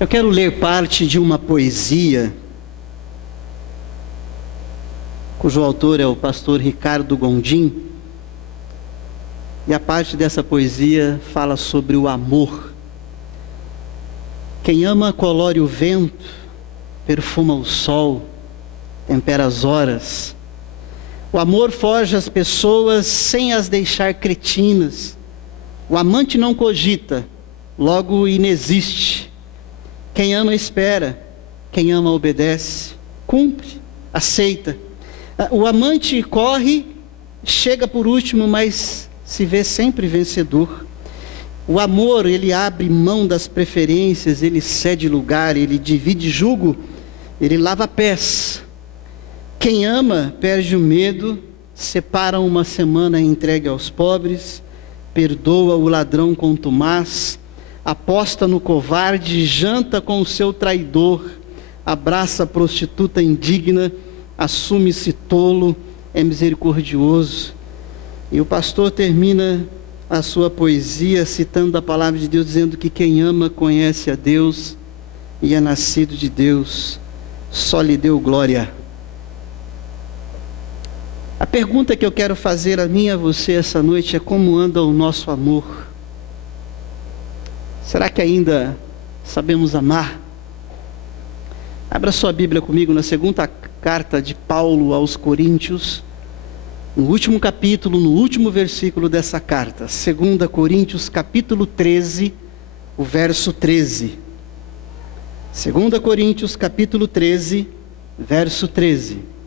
Eu quero ler parte de uma poesia, cujo autor é o pastor Ricardo Gondim, e a parte dessa poesia fala sobre o amor. Quem ama colore o vento, perfuma o sol, tempera as horas. O amor forja as pessoas sem as deixar cretinas. O amante não cogita, logo inexiste. Quem ama espera, quem ama obedece, cumpre, aceita. O amante corre, chega por último, mas se vê sempre vencedor. O amor, ele abre mão das preferências, ele cede lugar, ele divide jugo, ele lava pés. Quem ama perde o medo, separa uma semana entregue aos pobres, perdoa o ladrão contumaz, aposta no covarde, janta com o seu traidor, abraça a prostituta indigna, assume-se tolo, é misericordioso. E o pastor termina a sua poesia citando a palavra de Deus, dizendo que quem ama conhece a Deus e é nascido de Deus, só lhe deu glória. A pergunta que eu quero fazer a mim e a você essa noite é: como anda o nosso amor? Será que ainda sabemos amar? Abra sua Bíblia comigo na segunda carta de Paulo aos Coríntios, no último capítulo, no último versículo dessa carta. 2 Coríntios capítulo 13, o verso 13. 2 Coríntios capítulo 13, verso 13.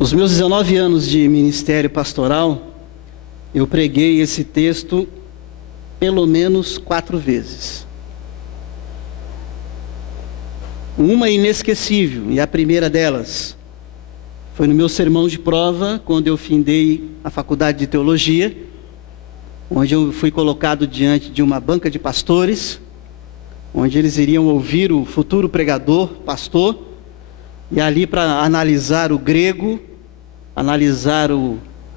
Nos meus 19 anos de ministério pastoral, eu preguei esse texto pelo menos 4 vezes. Uma inesquecível, e a primeira delas foi no meu sermão de prova, quando eu findei a faculdade de teologia, onde eu fui colocado diante de uma banca de pastores, onde eles iriam ouvir o futuro pregador, pastor, e ali para analisar o grego, analisar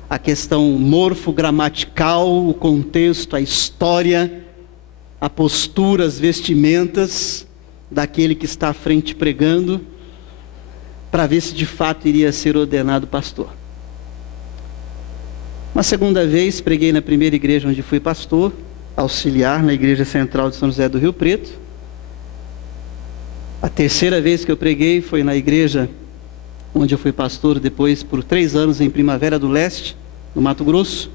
a questão morfogramatical, o contexto, a história, a postura, as vestimentas daquele que está à frente pregando, para ver se de fato iria ser ordenado pastor. Uma segunda vez, preguei na primeira igreja onde fui pastor, auxiliar na igreja central de São José do Rio Preto. A terceira vez que eu preguei foi na igreja onde eu fui pastor depois por 3 anos em Primavera do Leste, no Mato Grosso.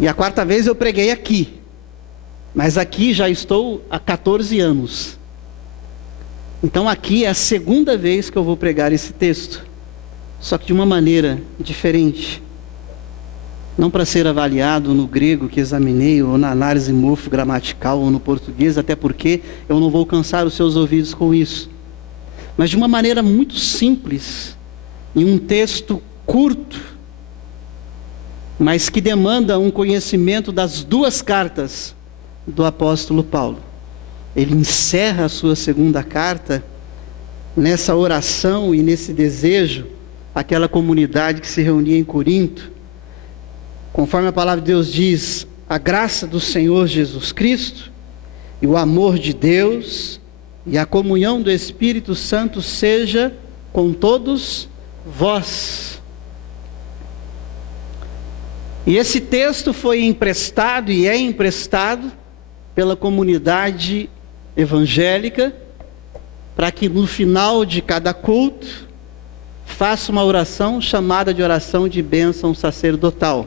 E a quarta vez eu preguei aqui, mas aqui já estou há 14 anos. Então aqui é a segunda vez que eu vou pregar esse texto, só que de uma maneira diferente. Não para ser avaliado no grego que examinei, ou na análise morfogramatical, ou no português, até porque eu não vou cansar os seus ouvidos com isso. Mas de uma maneira muito simples, em um texto curto, mas que demanda um conhecimento das 2 cartas do apóstolo Paulo. Ele encerra a sua segunda carta nessa oração e nesse desejo àquela comunidade que se reunia em Corinto. Conforme a palavra de Deus diz: a graça do Senhor Jesus Cristo e o amor de Deus e a comunhão do Espírito Santo seja com todos vós. E esse texto foi emprestado e é emprestado pela comunidade evangélica, para que no final de cada culto faça uma oração chamada de oração de bênção sacerdotal.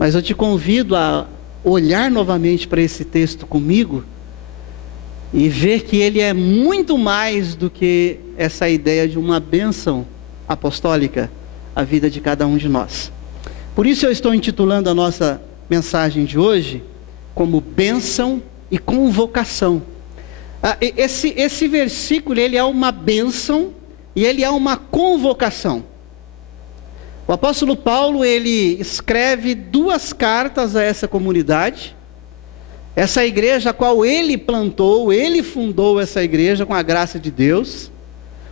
Mas eu te convido a olhar novamente para esse texto comigo e ver que ele é muito mais do que essa ideia de uma bênção apostólica à vida de cada um de nós. Por isso eu estou intitulando a nossa mensagem de hoje como bênção e convocação. Esse versículo, ele é uma bênção e ele é uma convocação. O apóstolo Paulo, ele escreve 2 cartas a essa comunidade. Essa igreja a qual ele plantou, ele fundou essa igreja com a graça de Deus.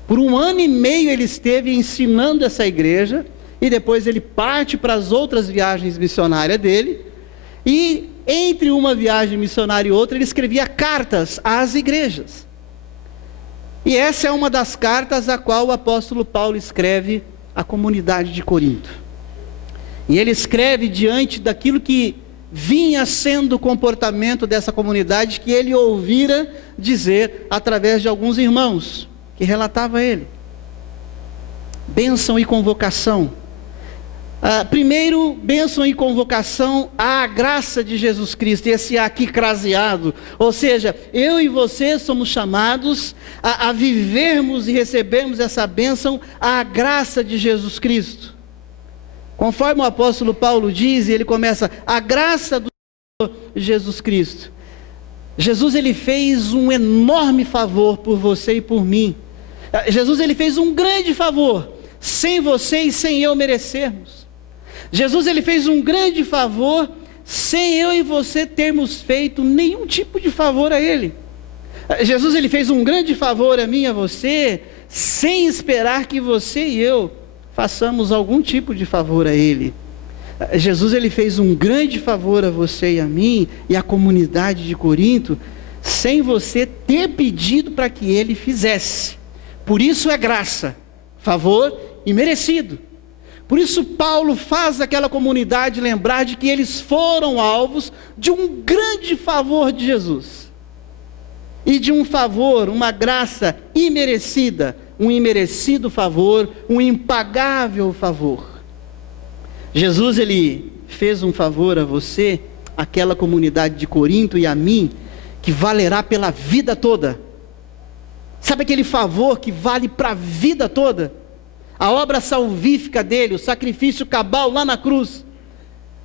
Por 1 ano e meio ele esteve ensinando essa igreja, e depois ele parte para as outras viagens missionárias dele, e entre uma viagem missionária e outra ele escrevia cartas às igrejas. E essa é uma das cartas a qual o apóstolo Paulo escreve à comunidade de Corinto. E ele escreve diante daquilo que vinha sendo o comportamento dessa comunidade, que ele ouvira dizer através de alguns irmãos que relatava a ele. Bênção e convocação. Primeiro, bênção e convocação à graça de Jesus Cristo, esse aqui craseado, ou seja, eu e você somos chamados a vivermos e recebermos essa bênção à graça de Jesus Cristo. Conforme o apóstolo Paulo diz, ele começa, a graça do Senhor Jesus Cristo. Jesus, ele fez um enorme favor por você e por mim. Jesus, ele fez um grande favor, sem você e sem eu merecermos. Jesus, ele fez um grande favor, sem eu e você termos feito nenhum tipo de favor a ele. Jesus, ele fez um grande favor a mim e a você, sem esperar que você e eu façamos algum tipo de favor a ele. Jesus, ele fez um grande favor a você e a mim, e à comunidade de Corinto, sem você ter pedido para que ele fizesse. Por isso é graça, favor imerecido. Por isso Paulo faz aquela comunidade lembrar de que eles foram alvos de um grande favor de Jesus. E de um favor, uma graça imerecida, um imerecido favor, um impagável favor. Jesus, ele fez um favor a você, aquela comunidade de Corinto e a mim, que valerá pela vida toda. Sabe aquele favor que vale para a vida toda? A obra salvífica dele, o sacrifício cabal lá na cruz,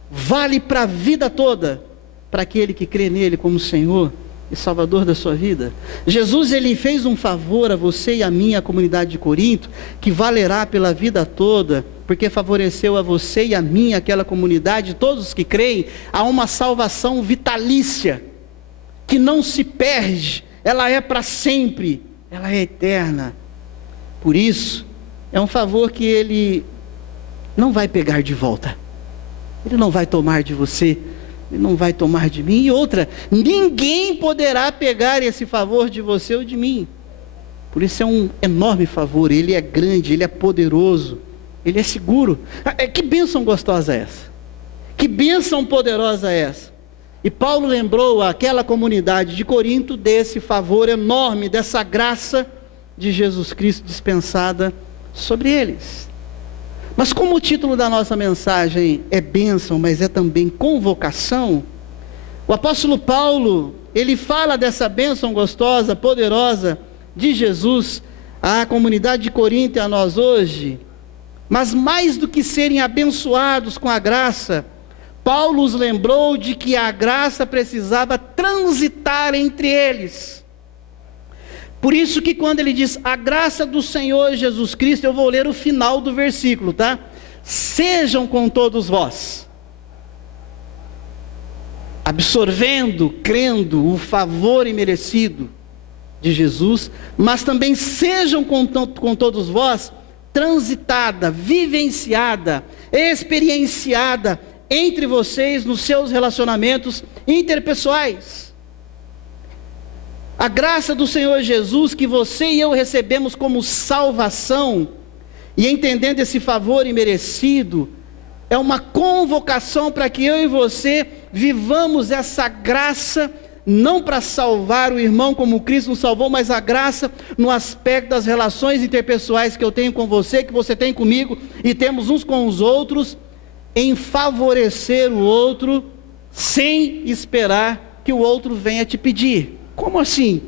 vale para a vida toda, para aquele que crê nele como Senhor e Salvador da sua vida. Jesus, ele fez um favor a você e a mim, a comunidade de Corinto, que valerá pela vida toda, porque favoreceu a você e a mim, aquela comunidade, todos os que creem, a uma salvação vitalícia, que não se perde, ela é para sempre, ela é eterna. Por isso, é um favor que ele não vai pegar de volta, ele não vai tomar de você, ele não vai tomar de mim. E outra, ninguém poderá pegar esse favor de você ou de mim. Por isso é um enorme favor, ele é grande, ele é poderoso, ele é seguro. Que bênção gostosa é essa? Que bênção poderosa é essa? E Paulo lembrou aquela comunidade de Corinto desse favor enorme, dessa graça de Jesus Cristo dispensada sobre eles. Mas como o título da nossa mensagem é bênção, mas é também convocação, o apóstolo Paulo, ele fala dessa bênção gostosa, poderosa de Jesus à comunidade de Corinto e a nós hoje. Mas mais do que serem abençoados com a graça, Paulo os lembrou de que a graça precisava transitar entre eles. Por isso que quando ele diz, a graça do Senhor Jesus Cristo, eu vou ler o final do versículo, tá? Sejam com todos vós. Absorvendo, crendo o favor imerecido de Jesus, mas também sejam com todos vós, transitada, vivenciada, experienciada entre vocês nos seus relacionamentos interpessoais. A graça do Senhor Jesus, que você e eu recebemos como salvação, e entendendo esse favor imerecido, é uma convocação para que eu e você vivamos essa graça, não para salvar o irmão como Cristo nos salvou, mas a graça no aspecto das relações interpessoais que eu tenho com você, que você tem comigo, e temos uns com os outros, em favorecer o outro, sem esperar que o outro venha te pedir. Como assim?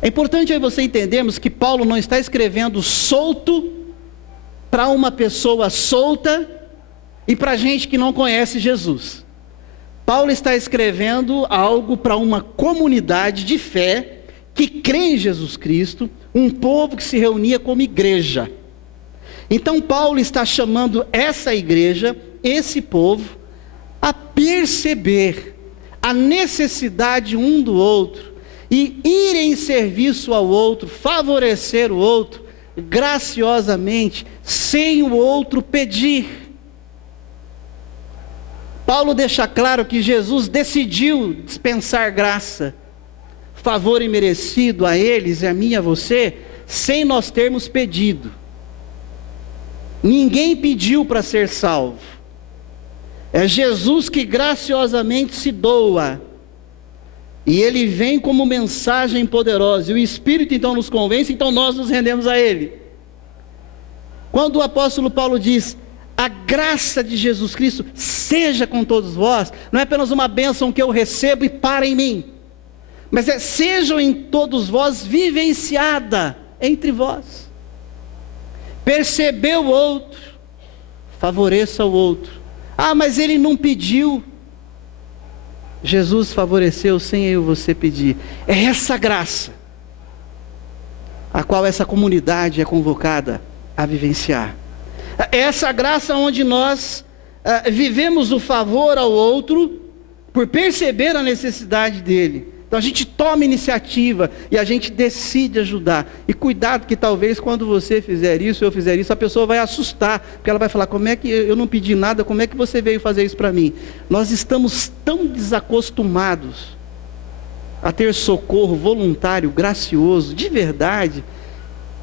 É importante aí você entendermos que Paulo não está escrevendo solto para uma pessoa solta e para gente que não conhece Jesus. Paulo está escrevendo algo para uma comunidade de fé que crê em Jesus Cristo, um povo que se reunia como igreja. Então Paulo está chamando essa igreja, esse povo, a perceber a necessidade um do outro e ir em serviço ao outro, favorecer o outro, graciosamente, sem o outro pedir. Paulo deixa claro que Jesus decidiu dispensar graça, favor imerecido a eles e a mim e a você, sem nós termos pedido. Ninguém pediu para ser salvo. É Jesus que graciosamente se doa. E Ele vem como mensagem poderosa. E o Espírito então nos convence, então nós nos rendemos a Ele. Quando o apóstolo Paulo diz: a graça de Jesus Cristo seja com todos vós, não é apenas uma bênção que eu recebo e para em mim, mas é: sejam em todos vós vivenciada entre vós. Percebeu o outro, favoreça o outro. Ah, mas ele não pediu. Jesus favoreceu sem eu e você pedir. É essa graça a qual essa comunidade é convocada a vivenciar. É essa graça onde nós vivemos o favor ao outro por perceber a necessidade dele. Então a gente toma iniciativa e a gente decide ajudar. E cuidado que talvez quando você fizer isso, eu fizer isso, a pessoa vai assustar, porque ela vai falar: como é que eu não pedi nada, como é que você veio fazer isso para mim? Nós estamos tão desacostumados a ter socorro voluntário, gracioso, de verdade,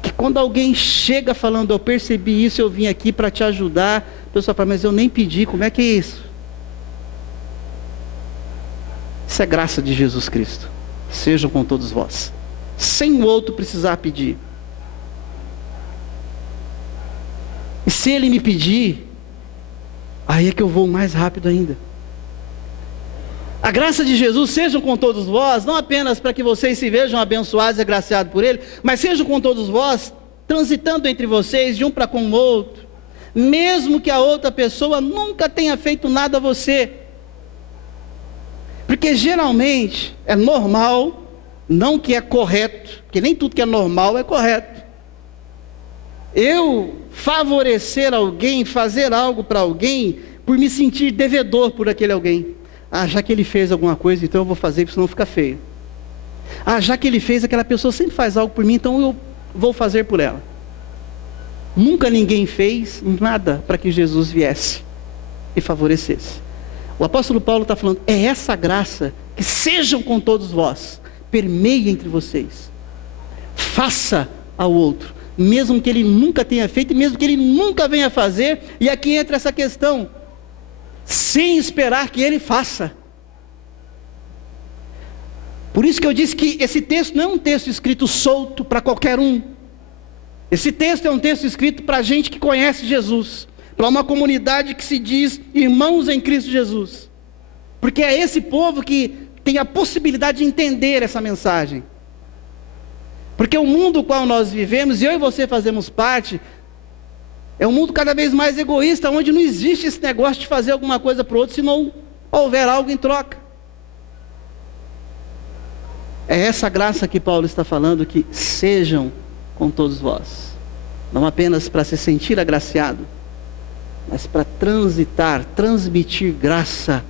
que quando alguém chega falando: eu percebi isso, eu vim aqui para te ajudar, a pessoa fala: mas eu nem pedi, como é que é isso? Isso é graça de Jesus Cristo. Sejam com todos vós, sem o outro precisar pedir. E se ele me pedir, aí é que eu vou mais rápido ainda. A graça de Jesus, sejam com todos vós, não apenas para que vocês se vejam abençoados e agraciados por Ele, mas sejam com todos vós, transitando entre vocês, de um para com o outro, mesmo que a outra pessoa nunca tenha feito nada a você. Porque geralmente é normal, não que é correto, porque nem tudo que é normal é correto, eu favorecer alguém, fazer algo para alguém, por me sentir devedor por aquele alguém. Ah, já que ele fez alguma coisa, então eu vou fazer, porque senão fica feio. Ah, já que ele fez, aquela pessoa sempre faz algo por mim, então eu vou fazer por ela. Nunca ninguém fez nada para que Jesus viesse e favorecesse. O apóstolo Paulo está falando: é essa graça que sejam com todos vós, permeie entre vocês. Faça ao outro, mesmo que ele nunca tenha feito, mesmo que ele nunca venha fazer. E aqui entra essa questão: sem esperar que ele faça. Por isso que eu disse que esse texto não é um texto escrito solto para qualquer um. Esse texto é um texto escrito para gente que conhece Jesus, para uma comunidade que se diz irmãos em Cristo Jesus, porque é esse povo que tem a possibilidade de entender essa mensagem. Porque o mundo no qual nós vivemos, e eu e você fazemos parte, é um mundo cada vez mais egoísta, onde não existe esse negócio de fazer alguma coisa para o outro se não houver algo em troca. É essa graça que Paulo está falando, que sejam com todos vós, não apenas para se sentir agraciado, mas para transitar, transmitir graça,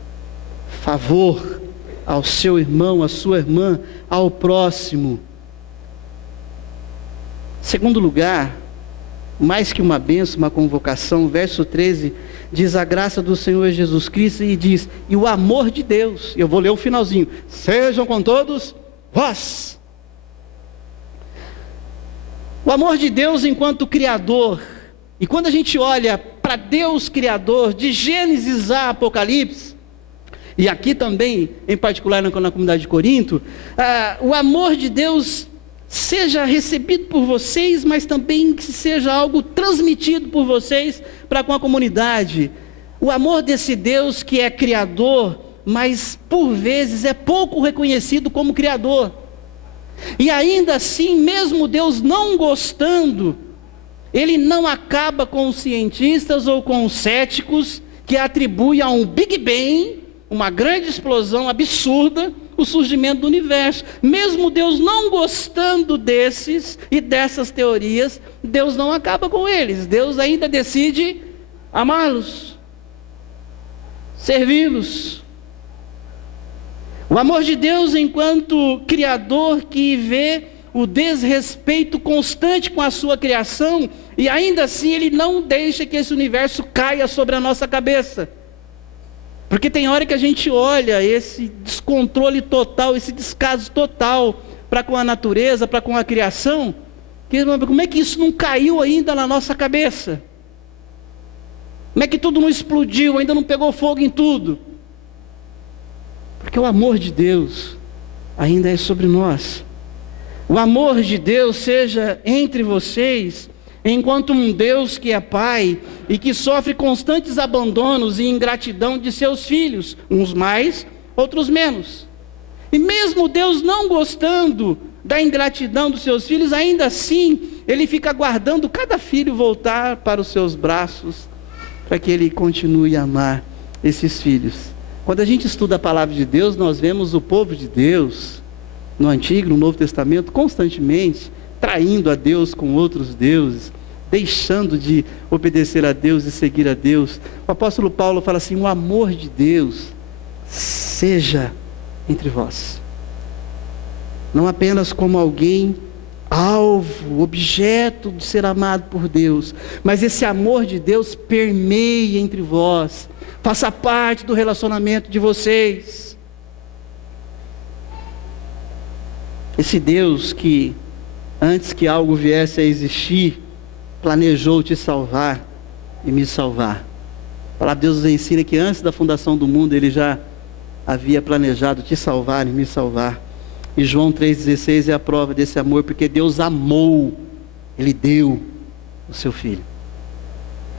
favor ao seu irmão, à sua irmã, ao próximo. Segundo lugar, mais que uma bênção, uma convocação, verso 13, diz: a graça do Senhor Jesus Cristo, e diz: e o amor de Deus. Eu vou ler o finalzinho: sejam com todos vós. O amor de Deus enquanto Criador. E quando a gente olha para Deus Criador, de Gênesis a Apocalipse, e aqui também, em particular na comunidade de Corinto, o amor de Deus seja recebido por vocês, mas também que seja algo transmitido por vocês para com a comunidade. O amor desse Deus que é Criador, mas por vezes é pouco reconhecido como Criador. E ainda assim, mesmo Deus não gostando, Ele não acaba com os cientistas ou com os céticos que atribuem a um Big Bang, uma grande explosão absurda, o surgimento do universo. Mesmo Deus não gostando desses e dessas teorias, Deus não acaba com eles. Deus ainda decide amá-los, servi-los. O amor de Deus enquanto Criador que vê o desrespeito constante com a sua criação, e ainda assim Ele não deixa que esse universo caia sobre a nossa cabeça. Porque tem hora que a gente olha esse descontrole total, esse descaso total para com a natureza, para com a criação, que, como é que isso não caiu ainda na nossa cabeça? Como é que tudo não explodiu, ainda não pegou fogo em tudo? Porque o amor de Deus ainda é sobre nós. O amor de Deus seja entre vocês, enquanto um Deus que é Pai e que sofre constantes abandonos e ingratidão de seus filhos, uns mais, outros menos. E mesmo Deus não gostando da ingratidão dos seus filhos, ainda assim, Ele fica aguardando cada filho voltar para os seus braços, para que Ele continue a amar esses filhos. Quando a gente estuda a palavra de Deus, nós vemos o povo de Deus, no Antigo e no Novo Testamento, constantemente traindo a Deus com outros deuses, deixando de obedecer a Deus e seguir a Deus. O apóstolo Paulo fala assim: o amor de Deus seja entre vós. Não apenas como alguém alvo, objeto de ser amado por Deus, mas esse amor de Deus permeie entre vós, faça parte do relacionamento de vocês. Esse Deus que, antes que algo viesse a existir, planejou te salvar e me salvar. A palavra de Deus nos ensina que antes da fundação do mundo, Ele já havia planejado te salvar e me salvar. E João 3,16 é a prova desse amor, porque Deus amou, Ele deu o seu Filho.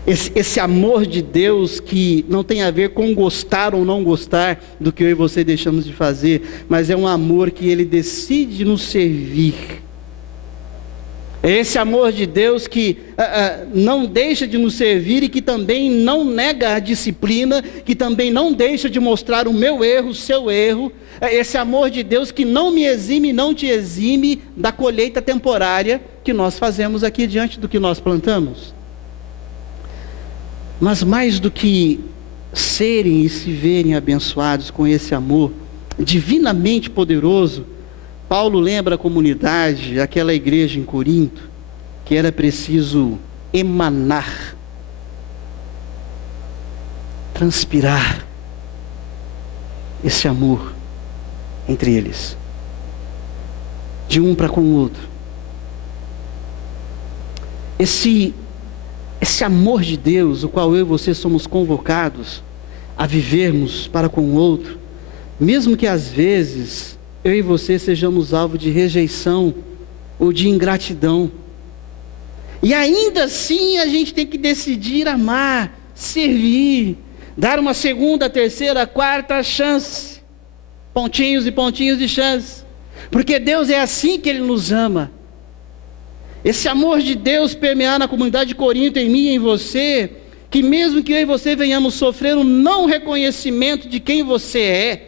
Esse amor de Deus que não tem a ver com gostar ou não gostar do que eu e você deixamos de fazer, mas é um amor que Ele decide nos servir. É esse amor de Deus que não deixa de nos servir e que também não nega a disciplina, que também não deixa de mostrar o meu erro, o seu erro. É esse amor de Deus que não me exime, não te exime da colheita temporária que nós fazemos aqui diante do que nós plantamos. Mas mais do que serem e se verem abençoados com esse amor divinamente poderoso, Paulo lembra a comunidade, aquela igreja em Corinto, que era preciso emanar, transpirar esse amor entre eles, de um para com o outro. Esse amor de Deus, o qual eu e você somos convocados a vivermos para com o outro, mesmo que às vezes eu e você sejamos alvo de rejeição ou de ingratidão, e ainda assim a gente tem que decidir amar, servir, dar uma segunda, terceira, quarta chance, pontinhos e pontinhos de chance, porque Deus é assim que Ele nos ama. Esse amor de Deus permear na comunidade de Corinto, em mim e em você, que mesmo que eu e você venhamos sofrer um não reconhecimento de quem você é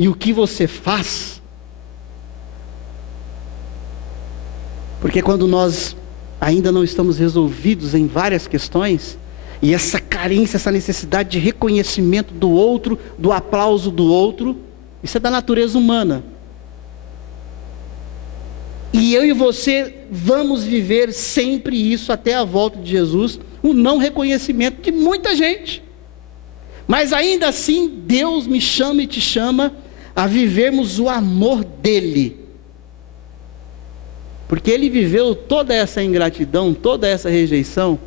e o que você faz, porque quando nós ainda não estamos resolvidos em várias questões, e essa carência, essa necessidade de reconhecimento do outro, do aplauso do outro, isso é da natureza humana. E eu e você vamos viver sempre isso até a volta de Jesus, o não reconhecimento de muita gente. Mas ainda assim, Deus me chama e te chama a vivermos o amor dEle. Porque Ele viveu toda essa ingratidão, toda essa rejeição,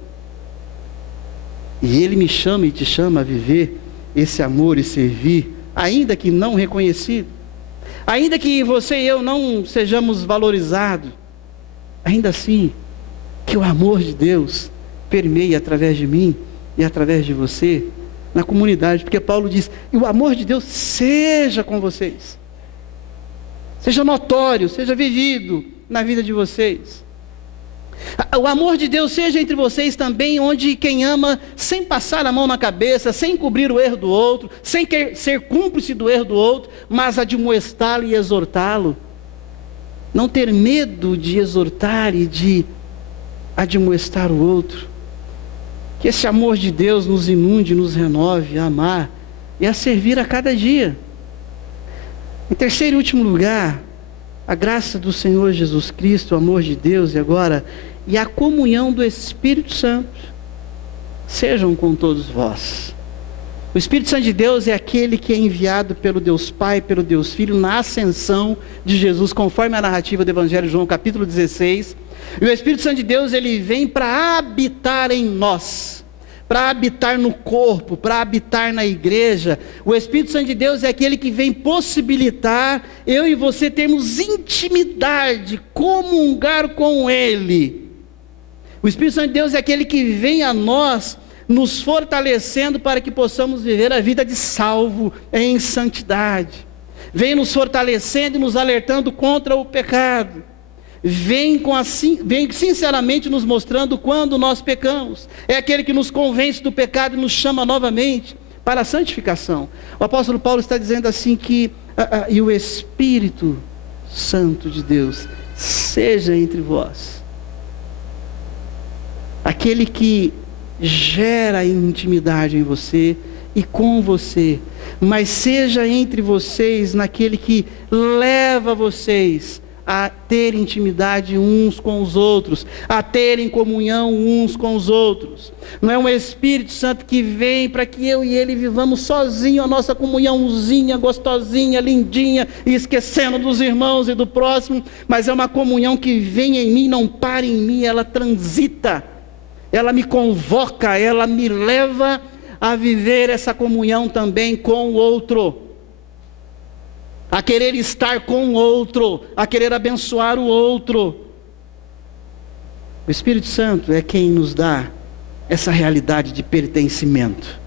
e Ele me chama e te chama a viver esse amor e servir, ainda que não reconhecido. Ainda que você e eu não sejamos valorizados, ainda assim, que o amor de Deus permeie através de mim e através de você, na comunidade, porque Paulo diz, e o amor de Deus seja com vocês, seja notório, seja vivido na vida de vocês. O amor de Deus seja entre vocês também, onde quem ama, sem passar a mão na cabeça, sem cobrir o erro do outro, sem querer ser cúmplice do erro do outro, mas admoestá-lo e exortá-lo. Não ter medo de exortar e de admoestar o outro. Que esse amor de Deus nos inunde, nos renove a amar e a servir a cada dia. Em terceiro e último lugar, a graça do Senhor Jesus Cristo, o amor de Deus e a comunhão do Espírito Santo sejam com todos vós. O Espírito Santo de Deus é aquele que é enviado pelo Deus Pai, pelo Deus Filho, na ascensão de Jesus, conforme a narrativa do Evangelho de João, capítulo 16. E o Espírito Santo de Deus, ele vem para habitar em nós, para habitar no corpo, para habitar na igreja. O Espírito Santo de Deus é aquele que vem possibilitar eu e você termos intimidade, comungar com Ele. O Espírito Santo de Deus é aquele que vem a nós, nos fortalecendo para que possamos viver a vida de salvo em santidade. Vem nos fortalecendo e nos alertando contra o pecado. Vem sinceramente nos mostrando quando nós pecamos. É aquele que nos convence do pecado e nos chama novamente para a santificação. O apóstolo Paulo está dizendo assim que e o Espírito Santo de Deus seja entre vós. Aquele que gera intimidade em você e com você, mas seja entre vocês naquele que leva vocês a ter intimidade uns com os outros, a terem comunhão uns com os outros. Não é um Espírito Santo que vem para que eu e ele vivamos sozinho a nossa comunhãozinha, gostosinha, lindinha, e esquecendo dos irmãos e do próximo, mas é uma comunhão que vem em mim, não para em mim, ela transita, ela me convoca, ela me leva a viver essa comunhão também com o outro, a querer estar com o outro, a querer abençoar o outro. O Espírito Santo é quem nos dá essa realidade de pertencimento,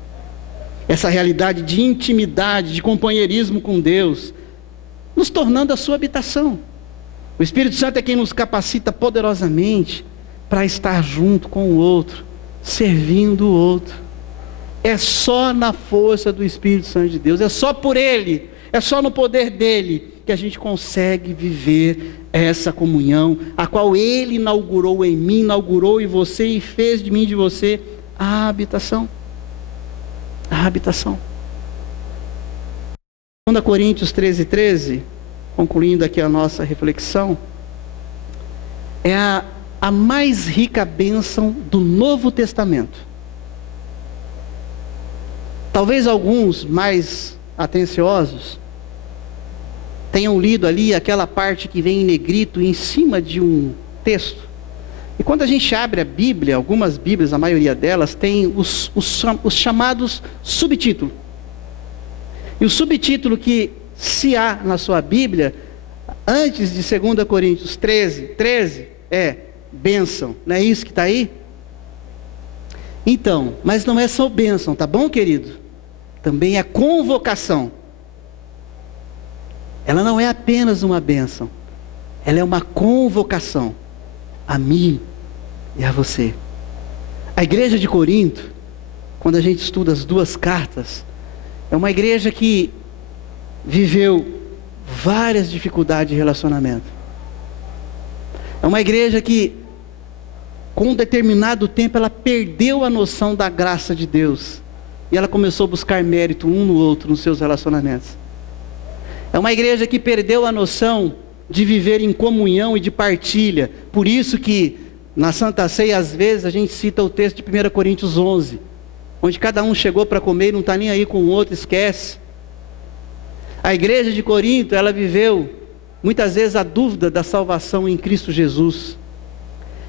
essa realidade de intimidade, de companheirismo com Deus, nos tornando a sua habitação. O Espírito Santo é quem nos capacita poderosamente para estar junto com o outro, servindo o outro. É só na força do Espírito Santo de Deus, é só por Ele, é só no poder dEle que a gente consegue viver essa comunhão, a qual Ele inaugurou em mim, inaugurou em você e fez de mim e de você a habitação. A habitação. 2 Coríntios 13, concluindo aqui a nossa reflexão, é a mais rica bênção do Novo Testamento. Talvez alguns mais atenciosos tenham lido ali aquela parte que vem em negrito em cima de um texto. E quando a gente abre a Bíblia, algumas Bíblias, a maioria delas, tem os chamados subtítulos. E o subtítulo que se há na sua Bíblia, antes de 2 Coríntios 13, é bênção. Não é isso que está aí? Então, mas não é só bênção, tá bom, querido? Também é convocação. Ela não é apenas uma bênção, ela é uma convocação a mim e a você. A igreja de Corinto, quando a gente estuda as duas cartas, é uma igreja que viveu várias dificuldades de relacionamento. É uma igreja que, com um determinado tempo, ela perdeu a noção da graça de Deus. E ela começou a buscar mérito um no outro, nos seus relacionamentos. É uma igreja que perdeu a noção de viver em comunhão e de partilha. Por isso que, na Santa Ceia, às vezes, a gente cita o texto de 1 Coríntios 11, onde cada um chegou para comer e não está nem aí com o outro, esquece. A igreja de Corinto, ela viveu, muitas vezes, a dúvida da salvação em Cristo Jesus.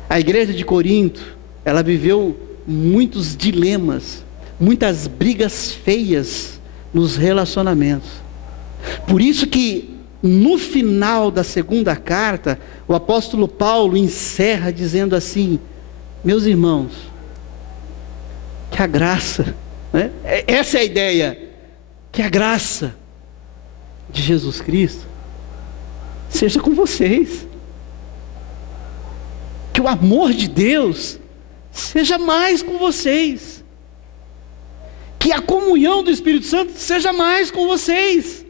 A igreja de Corinto, ela viveu muitos dilemas, muitas brigas feias nos relacionamentos. Por isso que no final da segunda carta, o apóstolo Paulo encerra dizendo assim: meus irmãos, que a graça, né? Essa é a ideia, que a graça de Jesus Cristo seja com vocês, que o amor de Deus seja mais com vocês, que a comunhão do Espírito Santo seja mais com vocês.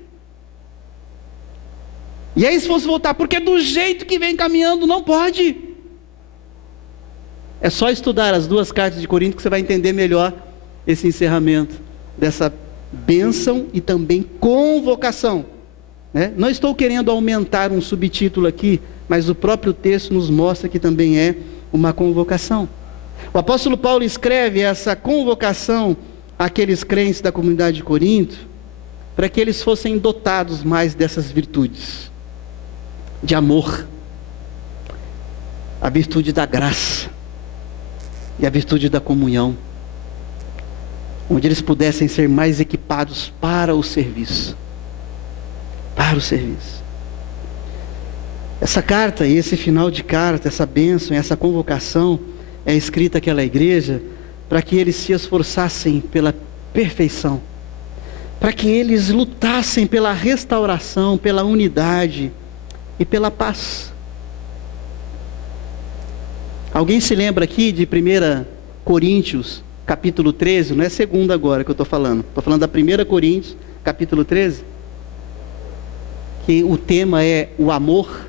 E aí, se fosse voltar, porque do jeito que vem caminhando, não pode. É só estudar as duas cartas de Corinto que você vai entender melhor esse encerramento dessa bênção e também convocação né? Não estou querendo aumentar um subtítulo aqui, mas o próprio texto nos mostra que também é uma convocação. O apóstolo Paulo escreve essa convocação àqueles crentes da comunidade de Corinto, para que eles fossem dotados mais dessas virtudes, de amor, a virtude da graça e a virtude da comunhão, onde eles pudessem ser mais equipados para o serviço. Para o serviço. Essa carta e esse final de carta, essa bênção, essa convocação é escrita àquela igreja para que eles se esforçassem pela perfeição, para que eles lutassem pela restauração, pela unidade e pela paz. Alguém se lembra aqui de 1 Coríntios, capítulo 13, não é segunda agora que eu estou falando da 1 Coríntios, capítulo 13, que o tema é o amor,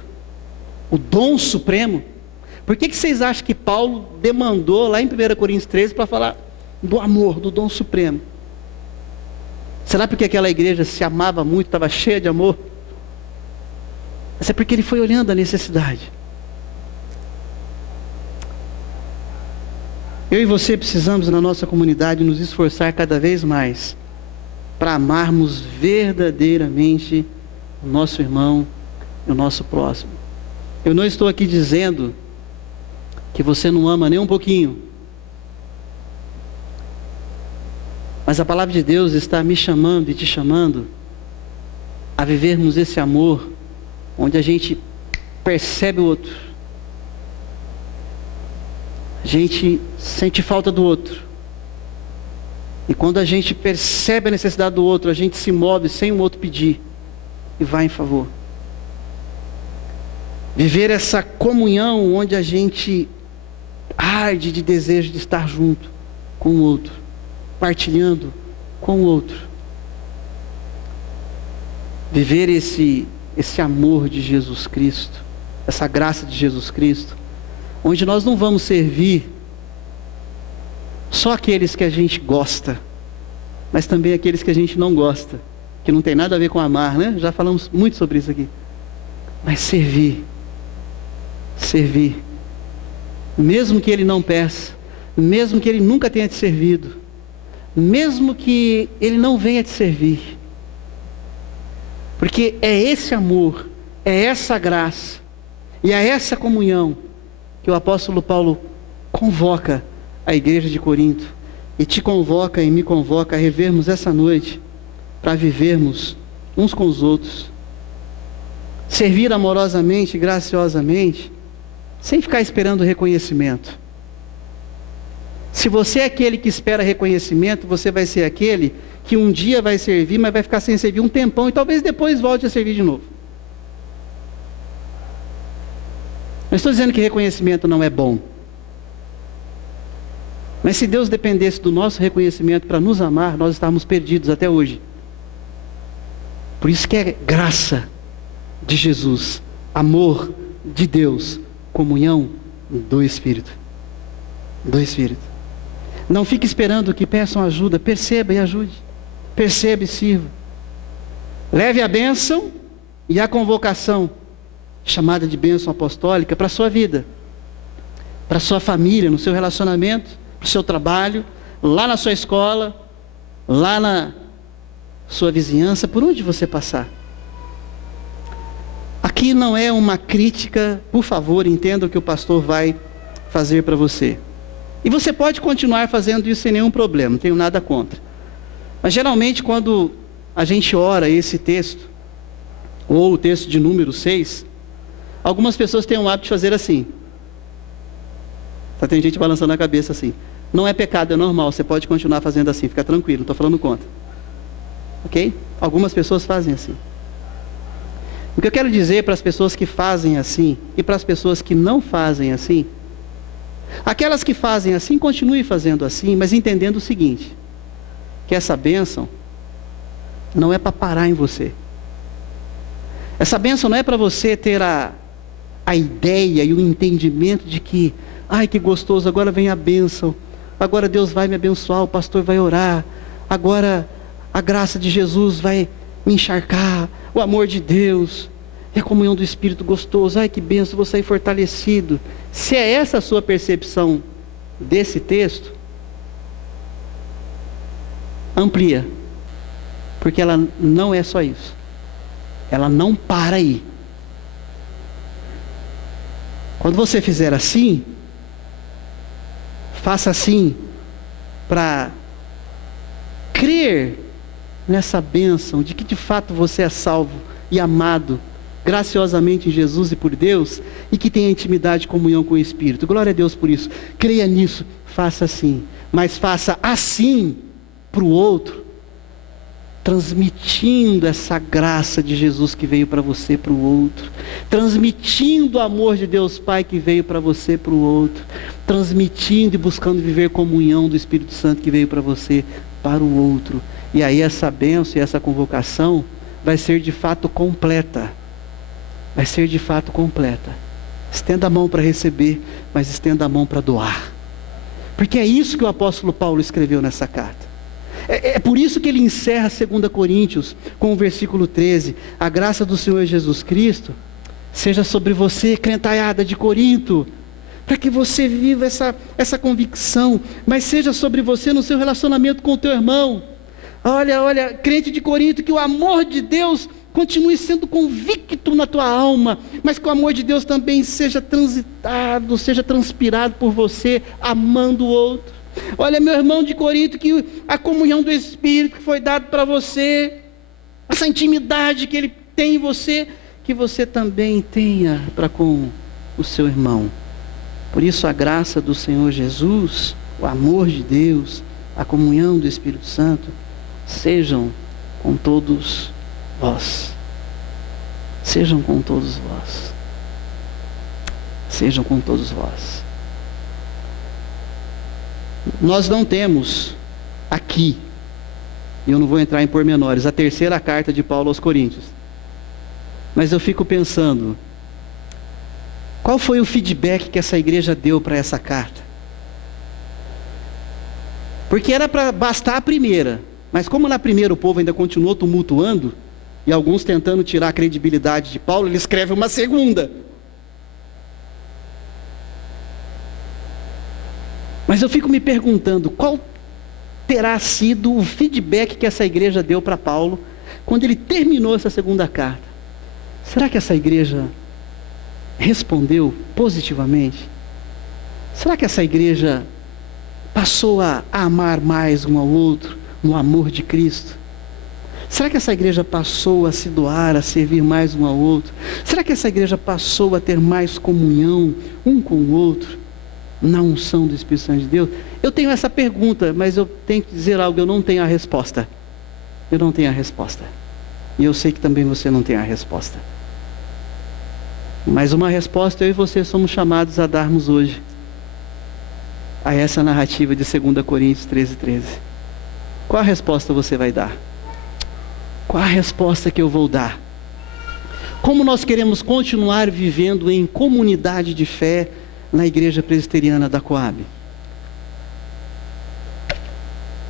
o dom supremo. Por que vocês acham que Paulo demandou lá em 1 Coríntios 13 para falar do amor, do dom supremo? Será porque aquela igreja se amava muito, estava cheia de amor? Mas é porque ele foi olhando a necessidade. Eu e você precisamos, na nossa comunidade, nos esforçar cada vez mais para amarmos verdadeiramente o nosso irmão e o nosso próximo. Eu não estou aqui dizendo que você não ama nem um pouquinho, mas a palavra de Deus está me chamando e te chamando a vivermos esse amor, onde a gente percebe o outro, a gente sente falta do outro, e quando a gente percebe a necessidade do outro, a gente se move sem o outro pedir e vai em favor. Viver essa comunhão onde a gente arde de desejo de estar junto com o outro, partilhando com o outro. Viver esse amor de Jesus Cristo, essa graça de Jesus Cristo, onde nós não vamos servir só aqueles que a gente gosta, mas também aqueles que a gente não gosta, que não tem nada a ver com amar, né? Já falamos muito sobre isso aqui. Mas servir, mesmo que ele não peça, mesmo que ele nunca tenha te servido, mesmo que ele não venha te servir, porque é esse amor, é essa graça e é essa comunhão que o apóstolo Paulo convoca a igreja de Corinto, e te convoca e me convoca a revermos essa noite, para vivermos uns com os outros, servir amorosamente, graciosamente, sem ficar esperando reconhecimento. Se você é aquele que espera reconhecimento, você vai ser aquele que um dia vai servir, mas vai ficar sem servir um tempão, e talvez depois volte a servir de novo. Não estou dizendo que reconhecimento não é bom, mas se Deus dependesse do nosso reconhecimento para nos amar, nós estávamos perdidos até hoje. Por isso que é graça de Jesus, amor de Deus, comunhão do Espírito. Do Espírito. Não fique esperando que peçam ajuda, perceba e ajude. Perceba e sirva. Leve a bênção e a convocação, chamada de bênção apostólica, para a sua vida, para a sua família, no seu relacionamento, para o seu trabalho, lá na sua escola, lá na sua vizinhança, por onde você passar. Aqui não é uma crítica, por favor, entenda o que o pastor vai fazer para você. E você pode continuar fazendo isso sem nenhum problema, não tenho nada contra. Mas geralmente quando a gente ora esse texto, ou o texto de número 6, algumas pessoas têm o hábito de fazer assim. Tem gente balançando a cabeça assim. Não é pecado, é normal, você pode continuar fazendo assim, fica tranquilo, não estou falando contra. Ok? Algumas pessoas fazem assim. O que eu quero dizer para as pessoas que fazem assim, e para as pessoas que não fazem assim, aquelas que fazem assim, continue fazendo assim, mas entendendo o seguinte, que essa bênção não é para parar em você. Essa bênção não é para você ter a ideia e o entendimento de que, ai que gostoso, agora vem a bênção, agora Deus vai me abençoar, o pastor vai orar, agora a graça de Jesus vai me encharcar, o amor de Deus, e a comunhão do Espírito gostoso, ai que benção, vou sair fortalecido. Se é essa a sua percepção desse texto, amplia, porque ela não é só isso, ela não para aí. Quando você fizer assim, faça assim, para crer nessa bênção de que de fato você é salvo e amado graciosamente em Jesus e por Deus, e que tenha intimidade e comunhão com o Espírito. Glória a Deus por isso. Creia nisso, faça assim, mas faça assim para o outro, transmitindo essa graça de Jesus que veio para você, para o outro, transmitindo o amor de Deus Pai que veio para você, para o outro, transmitindo e buscando viver comunhão do Espírito Santo que veio para você, para o outro. E aí essa bênção e essa convocação vai ser de fato completa. Vai ser de fato completa. Estenda a mão para receber, mas estenda a mão para doar. Porque é isso que o apóstolo Paulo escreveu nessa carta. É por isso que ele encerra 2 Coríntios com o versículo 13. A graça do Senhor Jesus Cristo seja sobre você, crentaiada de Corinto, para que você viva essa convicção, mas seja sobre você no seu relacionamento com o teu irmão. Olha, crente de Corinto, que o amor de Deus continue sendo convicto na tua alma, mas que o amor de Deus também seja transitado, seja transpirado por você, amando o outro. Olha, meu irmão de Corinto, que a comunhão do Espírito que foi dado para você, essa intimidade que Ele tem em você, que você também tenha para com o seu irmão. Por isso a graça do Senhor Jesus, o amor de Deus, a comunhão do Espírito Santo, sejam com todos vós. Sejam com todos vós. Sejam com todos vós. Nós não temos aqui, e eu não vou entrar em pormenores, a terceira carta de Paulo aos Coríntios. Mas eu fico pensando, qual foi o feedback que essa igreja deu para essa carta? Porque era para bastar a primeira, mas como na primeira o povo ainda continuou tumultuando, e alguns tentando tirar a credibilidade de Paulo, ele escreve uma segunda. Mas eu fico me perguntando, qual terá sido o feedback que essa igreja deu para Paulo, quando ele terminou essa segunda carta? Será que essa igreja respondeu positivamente? Será que essa igreja passou a amar mais um ao outro, no amor de Cristo? Será que essa igreja passou a se doar, a servir mais um ao outro? Será que essa igreja passou a ter mais comunhão um com o outro, na unção do Espírito Santo de Deus? Eu tenho essa pergunta, mas eu tenho que dizer algo, eu não tenho a resposta. Eu não tenho a resposta. E eu sei que também você não tem a resposta. Mas uma resposta eu e você somos chamados a darmos hoje, a essa narrativa de 2 Coríntios 13:13. Qual a resposta você vai dar? Qual a resposta que eu vou dar? Como nós queremos continuar vivendo em comunidade de fé na igreja presbiteriana da Coab?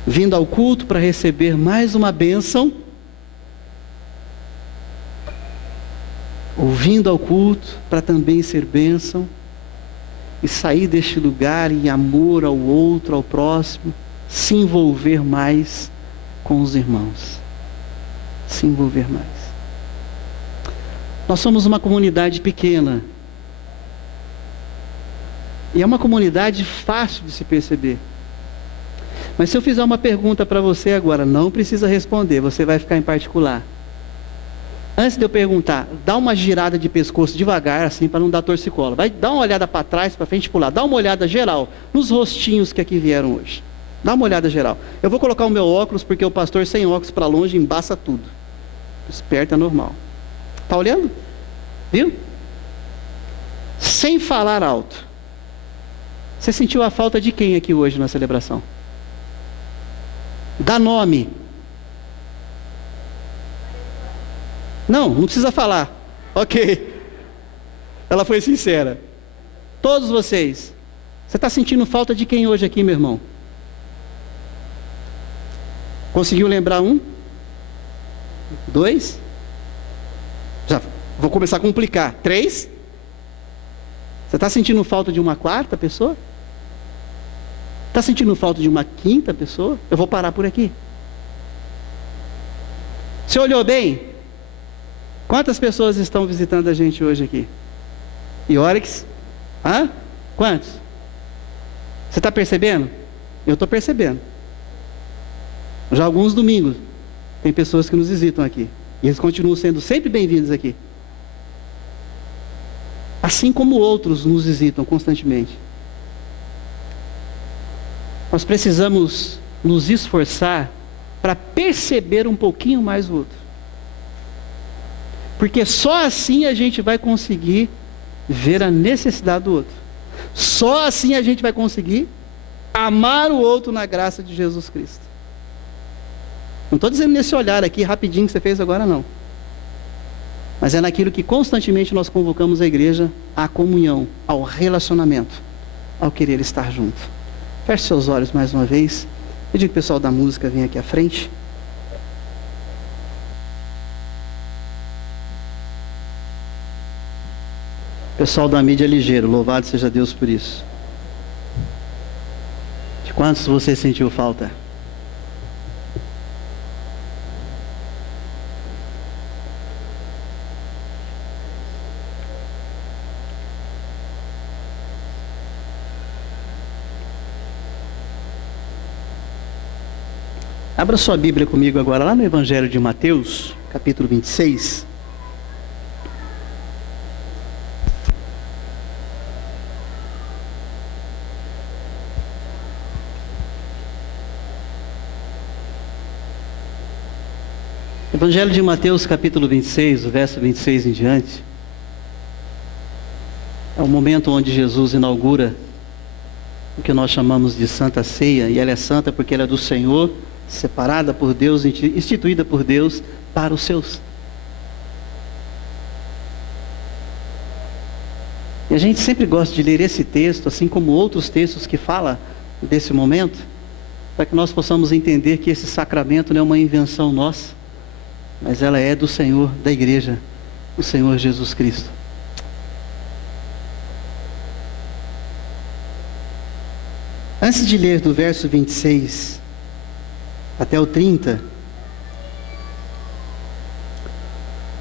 Vindo ao culto para receber mais uma bênção, ou vindo ao culto para também ser bênção, e sair deste lugar em amor ao outro, ao próximo, se envolver mais com os irmãos. Se envolver mais. Nós somos uma comunidade pequena. E é uma comunidade fácil de se perceber. Mas se eu fizer uma pergunta para você agora, não precisa responder, você vai ficar em particular. Antes de eu perguntar, dá uma girada de pescoço devagar, assim, para não dar torcicola. Vai dar uma olhada para trás, para frente e pular. Dá uma olhada geral nos rostinhos que aqui vieram hoje. Dá uma olhada geral. Eu vou colocar o meu óculos, porque o pastor sem óculos para longe embaça tudo. Esperto é normal. Está olhando? Viu? Sem falar alto. Você sentiu a falta de quem aqui hoje na celebração? Dá nome. Não precisa falar. Ok. Ela foi sincera. Todos vocês. Você está sentindo falta de quem hoje aqui, meu irmão? Conseguiu lembrar um? 2. Já vou começar a complicar. 3. Você está sentindo falta de uma quarta pessoa? Está sentindo falta de uma quinta pessoa? Eu vou parar por aqui. Você olhou bem? Quantas pessoas estão visitando a gente hoje aqui? E Oryx? Hã? Quantos? Você está percebendo? Eu estou percebendo. Já alguns domingos tem pessoas que nos visitam aqui. E eles continuam sendo sempre bem-vindos aqui. Assim como outros nos visitam constantemente. Nós precisamos nos esforçar para perceber um pouquinho mais o outro. Porque só assim a gente vai conseguir ver a necessidade do outro. Só assim a gente vai conseguir amar o outro na graça de Jesus Cristo. Não estou dizendo nesse olhar aqui rapidinho que você fez agora, não. Mas é naquilo que constantemente nós convocamos a igreja à comunhão, ao relacionamento, ao querer estar junto. Feche seus olhos mais uma vez. Pedir que o pessoal da música venha aqui à frente. Pessoal da mídia ligeiro, louvado seja Deus por isso. De quantos você sentiu falta? Abra sua Bíblia comigo agora lá no Evangelho de Mateus, capítulo 26. Evangelho de Mateus, capítulo 26, o verso 26 em diante. É o momento onde Jesus inaugura o que nós chamamos de Santa Ceia, e ela é santa porque ela é do Senhor, separada por Deus, instituída por Deus para os seus. E a gente sempre gosta de ler esse texto, assim como outros textos que falam desse momento, para que nós possamos entender que esse sacramento não é uma invenção nossa, mas ela é do Senhor, da igreja, o Senhor Jesus Cristo. Antes de ler do verso 26 até o 30,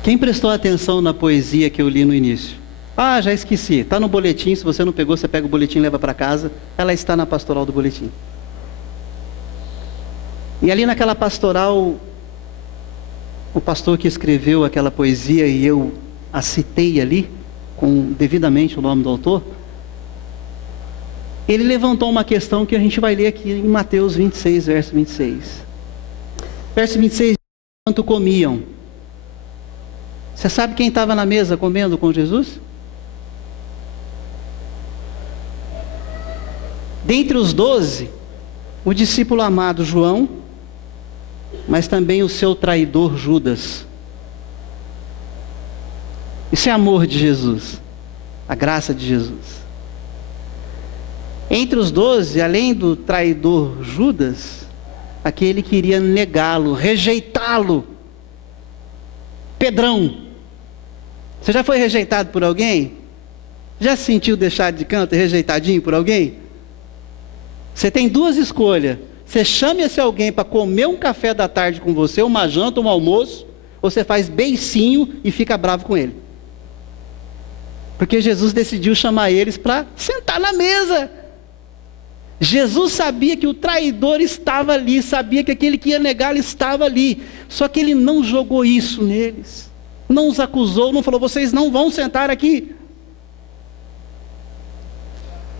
quem prestou atenção na poesia que eu li no início? Ah, já esqueci, está no boletim, se você não pegou, você pega o boletim e leva para casa, ela está na pastoral do boletim. E ali naquela pastoral, o pastor que escreveu aquela poesia, e eu a citei ali, com devidamente o nome do autor, ele levantou uma questão que a gente vai ler aqui em Mateus 26, verso 26. Verso 26, enquanto comiam. Você sabe quem estava na mesa comendo com Jesus? Dentre os 12, o discípulo amado João, mas também o seu traidor Judas. Isso é amor de Jesus, a graça de Jesus. Entre os 12, além do traidor Judas, aquele que iria negá-lo, rejeitá-lo, Pedrão. Você já foi rejeitado por alguém? Já se sentiu deixado de canto e rejeitadinho por alguém? Você tem duas escolhas. Você chama esse alguém para comer um café da tarde com você, uma janta, um almoço, ou você faz beicinho e fica bravo com ele. Porque Jesus decidiu chamar eles para sentar na mesa. Jesus sabia que o traidor estava ali, sabia que aquele que ia negá-lo estava ali, só que ele não jogou isso neles, não os acusou, não falou, vocês não vão sentar aqui.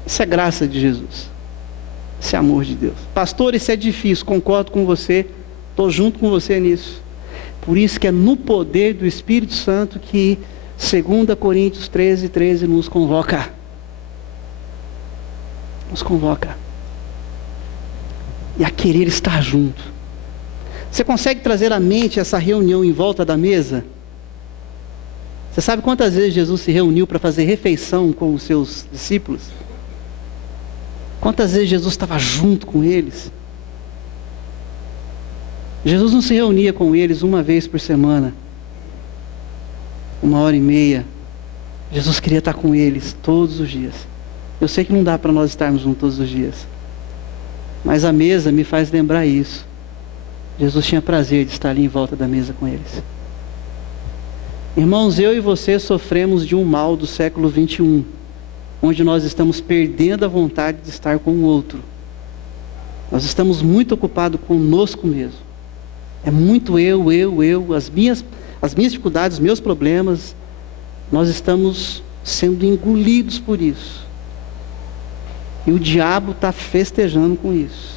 Isso é graça de Jesus, isso é amor de Deus. Pastor, isso é difícil, concordo com você, estou junto com você nisso. Por isso que é no poder do Espírito Santo que 2 Coríntios 13, 13 nos convoca. Nos convoca. E a querer estar junto. Você consegue trazer à mente essa reunião em volta da mesa? Você sabe quantas vezes Jesus se reuniu para fazer refeição com os seus discípulos? Quantas vezes Jesus estava junto com eles? Jesus não se reunia com eles uma vez por semana, 1h30. Jesus queria estar com eles todos os dias. Eu sei que não dá para nós estarmos juntos todos os dias, mas a mesa me faz lembrar isso. Jesus tinha prazer de estar ali em volta da mesa com eles. Irmãos, eu e você sofremos de um mal do século 21, onde nós estamos perdendo a vontade de estar com o outro. Nós estamos muito ocupados conosco mesmo. É muito eu, as minhas dificuldades, os meus problemas. Nós estamos sendo engolidos por isso. E o diabo está festejando com isso.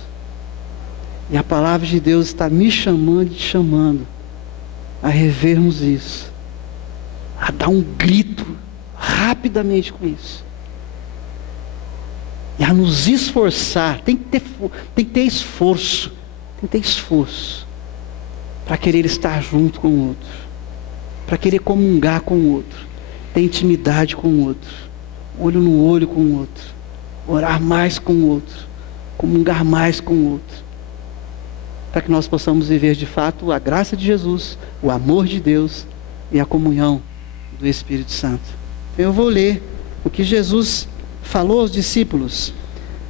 E a palavra de Deus está me chamando e te chamando a revermos isso, a dar um grito rapidamente com isso, e a nos esforçar. Tem que ter esforço, para querer estar junto com o outro, para querer comungar com o outro, ter intimidade com o outro, olho no olho com o outro, orar mais com o outro, comungar mais com o outro, para que nós possamos viver de fato a graça de Jesus, o amor de Deus e a comunhão do Espírito Santo. Eu vou ler o que Jesus falou aos discípulos.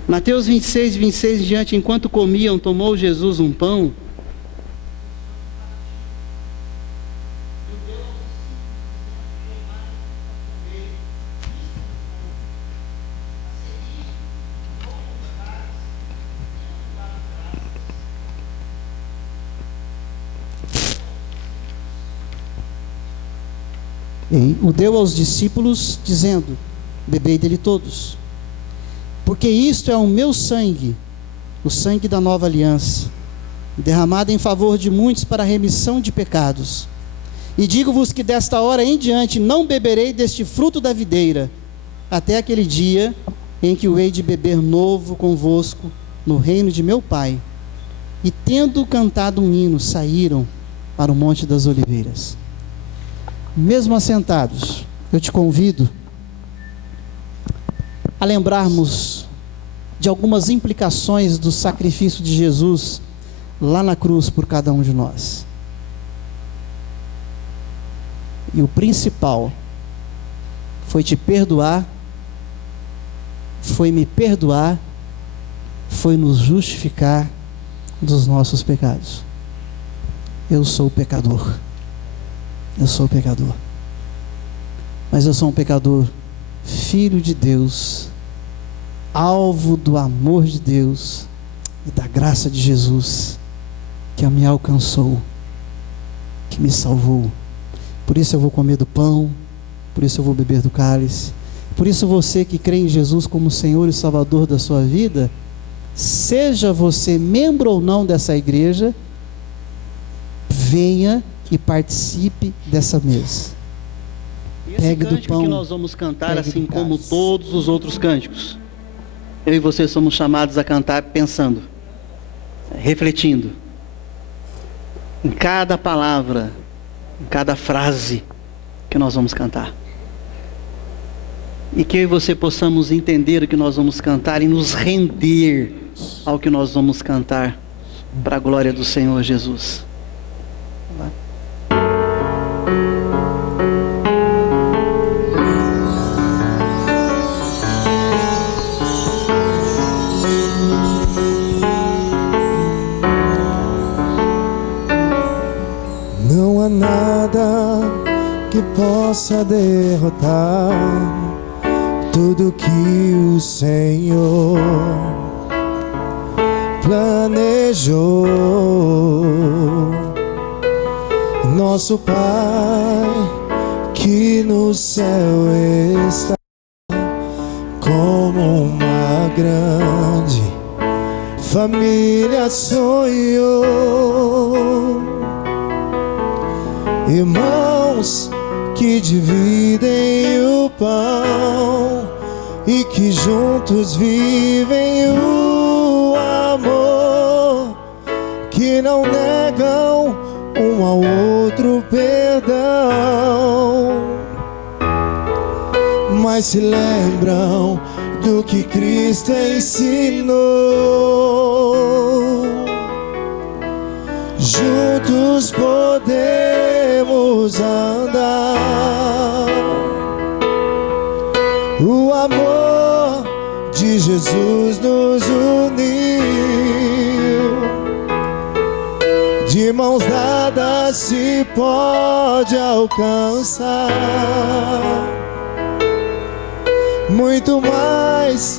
Mateus 26 em diante: enquanto comiam, tomou Jesus um pão, e o deu aos discípulos, dizendo: bebei dele todos, porque isto é o meu sangue, o sangue da nova aliança, derramado em favor de muitos para a remissão de pecados. E digo-vos que desta hora em diante não beberei deste fruto da videira, até aquele dia em que o hei de beber novo convosco no reino de meu Pai. E tendo cantado um hino, saíram para o Monte das Oliveiras. Mesmo assentados, eu te convido a lembrarmos de algumas implicações do sacrifício de Jesus lá na cruz por cada um de nós. E o principal foi te perdoar, foi me perdoar, foi nos justificar dos nossos pecados. Eu sou pecador. Eu sou pecador, mas eu sou um pecador, filho de Deus, alvo do amor de Deus e da graça de Jesus, que me alcançou, que me salvou. Por isso eu vou comer do pão, por isso eu vou beber do cálice. Por isso você que crê em Jesus como Senhor e Salvador da sua vida, seja você membro ou não dessa igreja, venha e participe dessa mesa. E esse pegue cântico do pão, que nós vamos cantar, pegue assim do como cálice. todos os outros cânticos, eu e você somos chamados a cantar pensando, refletindo em cada palavra, em cada frase que nós vamos cantar, e que eu e você possamos entender o que nós vamos cantar e nos render ao que nós vamos cantar, para a glória do Senhor Jesus. Não há nada que possa derrotar tudo que o Senhor planejou. Nosso Pai que no céu está, como uma grande família sonhou. Irmãos que dividem o pão e que juntos vivem o amor, que não negam um ao outro perdão, mas se lembram do que Cristo ensinou. juntos podemos andar. O amor de Jesus nos uniu, de mãos dadas se pode alcançar muito mais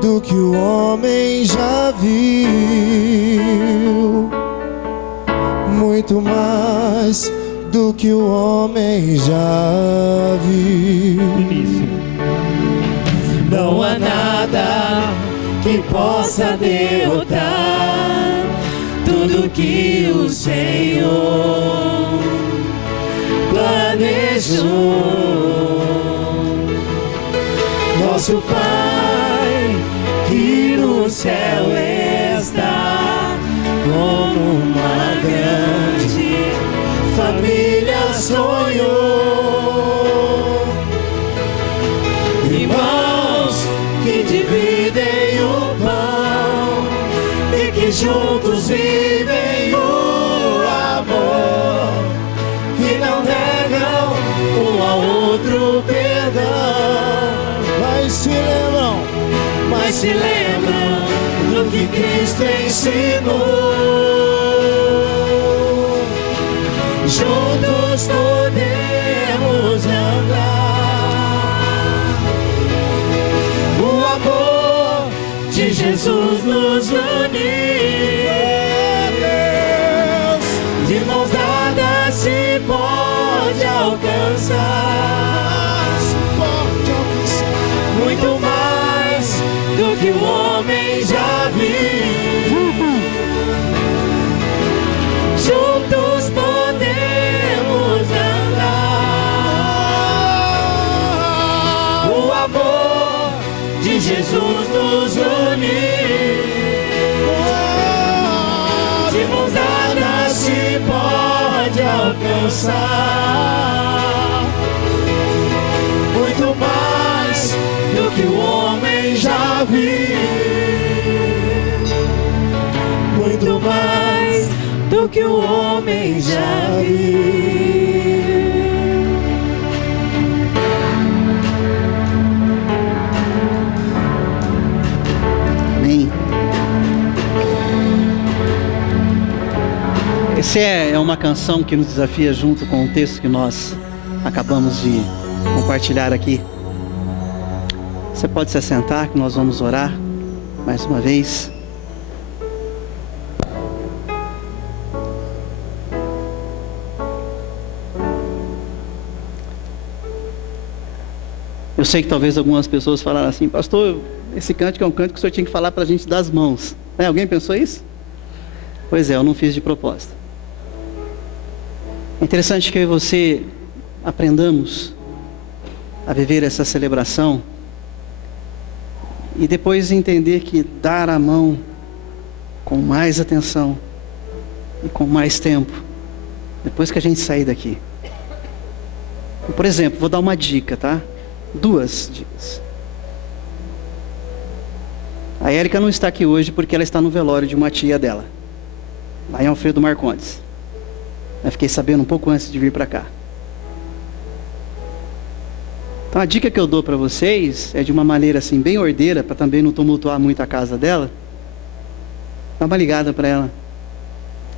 do que o homem já viu, muito mais do que o homem já viu. Não há nada que possa derrotar tudo que o Senhor planejou. Nosso Pai que no céu está, como uma grande família sonhou. Irmãos que dividem o pão e que juntos vivem o amor, que não negam um ao outro perdão. Mas se lembram do que Cristo ensinou. Juntos podemos andar. O amor de Jesus nos uniu. De mãos dadas se pode alcançar muito mais do que o homem já viu. Juntos podemos andar. O amor de Jesus nos uniu. De mãos dadas se pode alcançar muito mais do que o homem já viu, muito mais do que o homem já viu. Amém. Essa é uma canção que nos desafia junto com o texto que nós acabamos de compartilhar aqui. Você pode se assentar que nós vamos orar mais uma vez. Eu sei que talvez algumas pessoas falaram assim: pastor, esse cântico é um cântico que o senhor tinha que falar para a gente das mãos. Alguém pensou isso? Pois é, eu não fiz de propósito. É interessante que eu e você aprendamos a viver essa celebração e depois entender que dar a mão com mais atenção e com mais tempo, depois que a gente sair daqui. Por exemplo, vou dar uma dica, tá? 2 dicas. A Érica não está aqui hoje porque ela está no velório de uma tia dela, lá em Alfredo Marcondes. Eu fiquei sabendo um pouco antes de vir para cá. Então a dica que eu dou para vocês é de uma maneira assim bem ordeira, para também não tumultuar muito a casa dela. Dá uma ligada para ela.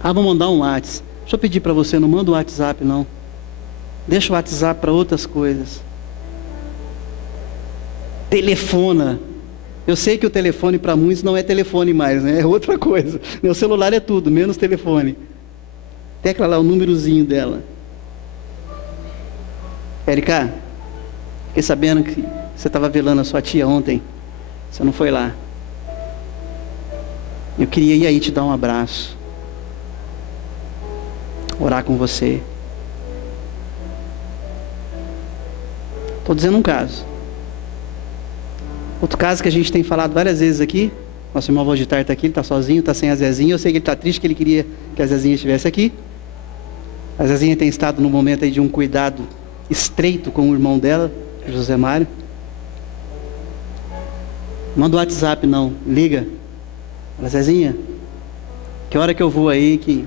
Vou mandar um WhatsApp. Deixa eu pedir para você, não manda o WhatsApp não. Deixa o WhatsApp para outras coisas. Telefona. Eu sei que o telefone para muitos não é telefone mais, né? É outra coisa. Meu celular é tudo, menos telefone. Tecla lá o númerozinho dela. Érica, fiquei sabendo que você estava velando a sua tia ontem. Você não foi lá. Eu queria ir aí te dar um abraço. Orar com você. Estou dizendo um caso. Outro caso que a gente tem falado várias vezes aqui. Nosso irmão Valditar está aqui, ele está sozinho, está sem a Zezinha. Eu sei que ele está triste, que ele queria que a Zezinha estivesse aqui. A Zezinha tem estado num momento aí de um cuidado estreito com o irmão dela, José Mário. Manda o WhatsApp não, liga. Fala, Zezinha, que hora que eu vou aí, que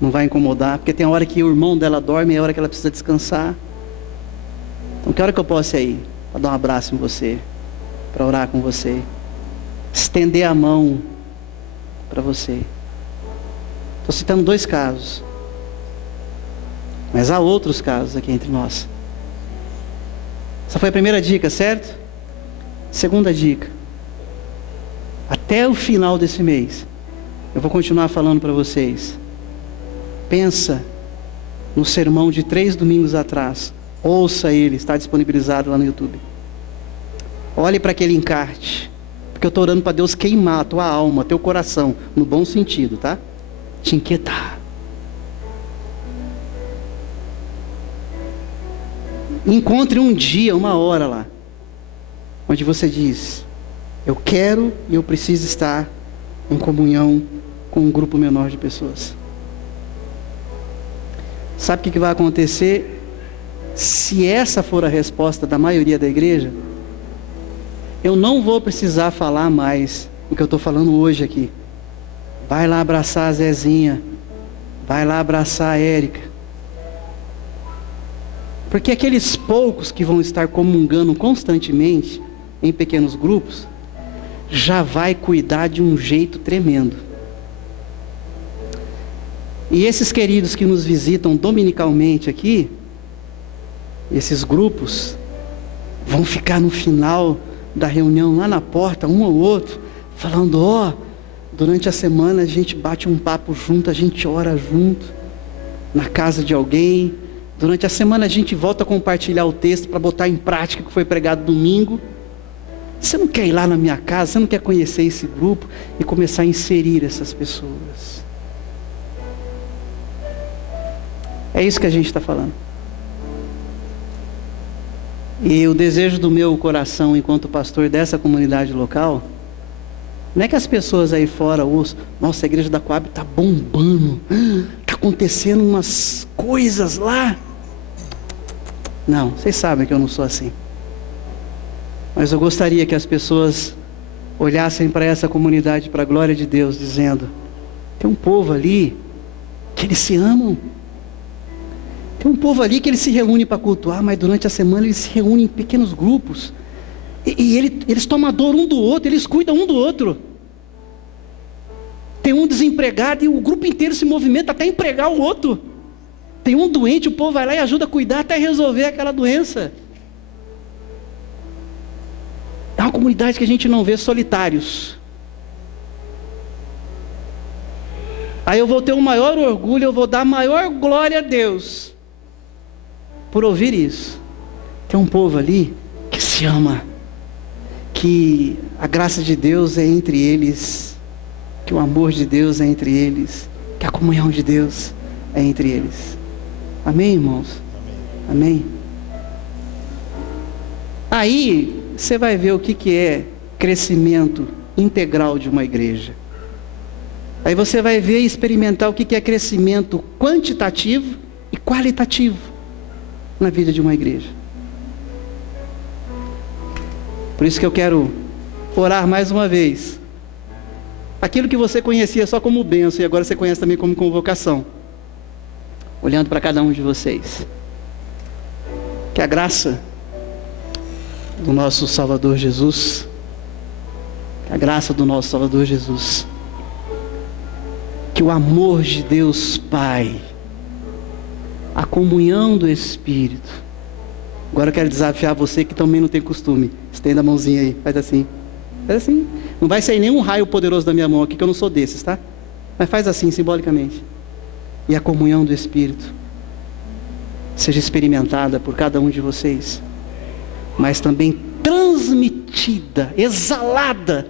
não vai incomodar, porque tem a hora que o irmão dela dorme e é a hora que ela precisa descansar. Então, que hora que eu posso ir aí? Para dar um abraço em você, para orar com você, estender a mão para você. Estou citando 2 casos, mas há outros casos aqui entre nós. Essa foi a primeira dica, certo? Segunda dica: até o final desse mês eu vou continuar falando para vocês. Pensa no sermão de 3 domingos atrás. Ouça ele, está disponibilizado lá no YouTube. Olhe para aquele encarte, porque eu estou orando para Deus queimar a tua alma, teu coração, no bom sentido, tá? Te inquietar. Encontre um dia, uma hora lá, onde você diz: eu quero e eu preciso estar em comunhão com um grupo menor de pessoas. Sabe o que vai acontecer? Se essa for a resposta da maioria da igreja, eu não vou precisar falar mais o que eu estou falando hoje aqui. Vai lá abraçar a Zezinha, vai lá abraçar a Érica, porque aqueles poucos que vão estar comungando constantemente em pequenos grupos, já vai cuidar de um jeito tremendo. E esses queridos que nos visitam dominicalmente aqui, esses grupos, vão ficar no final da reunião, lá na porta, um ao outro, falando: ó, durante a semana a gente bate um papo junto, a gente ora junto, na casa de alguém. Durante a semana a gente volta a compartilhar o texto para botar em prática o que foi pregado domingo. Você não quer ir lá na minha casa? Você não quer conhecer esse grupo e começar a inserir essas pessoas? É isso que a gente está falando. E o desejo do meu coração enquanto pastor dessa comunidade local, não é que as pessoas aí fora ouçam: nossa, a igreja da Coab está bombando, está acontecendo umas coisas lá. Não, vocês sabem que eu não sou assim. Mas eu gostaria que as pessoas olhassem para essa comunidade, para a glória de Deus, dizendo: tem um povo ali que eles se amam. Tem um povo ali que eles se reúnem para cultuar, mas durante a semana eles se reúnem em pequenos grupos. Eles tomam a dor um do outro, eles cuidam um do outro. Tem um desempregado e o grupo inteiro se movimenta até empregar o outro. Tem um doente, o povo vai lá e ajuda a cuidar até resolver aquela doença. É uma comunidade que a gente não vê solitários. Aí eu vou ter o maior orgulho, eu vou dar a maior glória a Deus por ouvir isso. Tem um povo ali que se ama, que a graça de Deus é entre eles, que o amor de Deus é entre eles, que a comunhão de Deus é entre eles. Amém, irmãos? Amém? Aí você vai ver o que é crescimento integral de uma igreja. Aí você vai ver e experimentar o que é crescimento quantitativo e qualitativo na vida de uma igreja. Por isso que eu quero orar mais uma vez. Aquilo que você conhecia só como bênção, e agora você conhece também como convocação. Olhando para cada um de vocês. Que a graça do nosso Salvador Jesus, que a graça do nosso Salvador Jesus, que o amor de Deus Pai, a comunhão do Espírito. Agora eu quero desafiar você que também não tem costume. Estenda a mãozinha aí, faz assim. Faz assim. Não vai sair nenhum raio poderoso da minha mão aqui, que eu não sou desses, tá? Mas faz assim, simbolicamente. E a comunhão do Espírito seja experimentada por cada um de vocês, mas também transmitida, exalada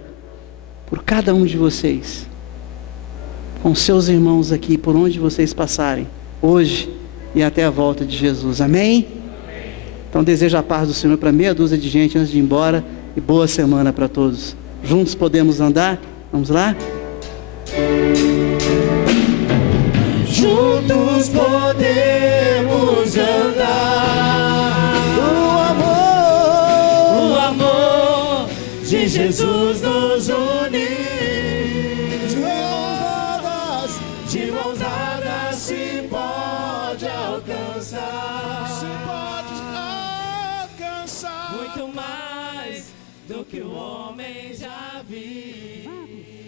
por cada um de vocês, com seus irmãos aqui, por onde vocês passarem, hoje e até a volta de Jesus. Amém? Então desejo a paz do Senhor para meia dúzia de gente antes de ir embora, e boa semana para todos. Juntos podemos andar? Vamos lá? Juntos podemos andar. O amor de Jesus nos une. De mãos dadas se pode alcançar. Se pode alcançar muito mais do que o homem já viu.